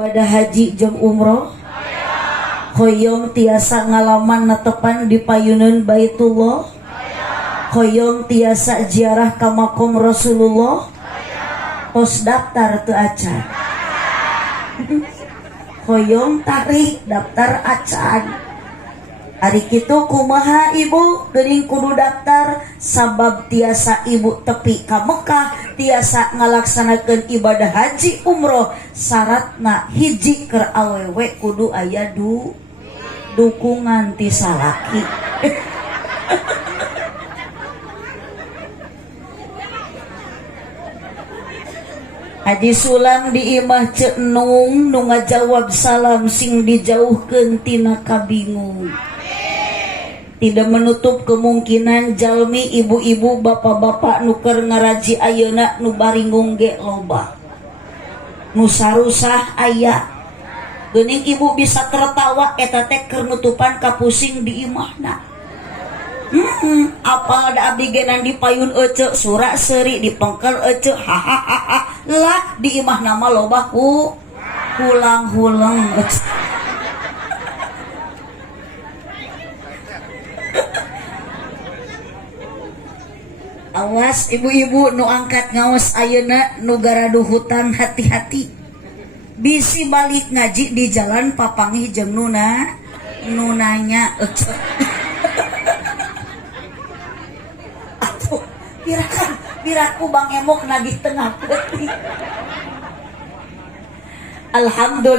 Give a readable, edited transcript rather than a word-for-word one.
Pada haji jeung umroh hoyong tiasa ngalaman netepan di payunan Baitullah, hoyong tiasa ziarah ka makom Rasulullah, tos daftar teu acan. Hoyong tarik daftar acan. Ari kitu kumaha ibu geuning kudu daftar sabab tiasa ibu tepi ka Mekah tiasa ngalaksanakeun ibadah haji umroh syaratna hiji keur awewe kudu aya dukungan ti salaki. Haji Sulang di imah Cek Nung nu ngajawab salam sing dijauhkeun tina kabingung. Tidak menutup kemungkinan jalmi ibu-ibu bapak-bapak nu keur ngaraji ayeuna nu baringung ge loba. Nu sarusah aya. Geuning ibu bisa tertawa eta teh keur nutupan kapusing di imahna. Apal da abdi ge nan dipayun ece sura seuri dipengkel ece hahaha lah di imahna mah loba hulang-hulang. Awas ibu-ibu nu angkat ngaos ayeuna nu garadu hutang hati-hati. Bisi balik ngaji di jalan papangih jeung nunanya. Atuh, piraku Bang Emok nagih tengah peuting. Alhamdulillah.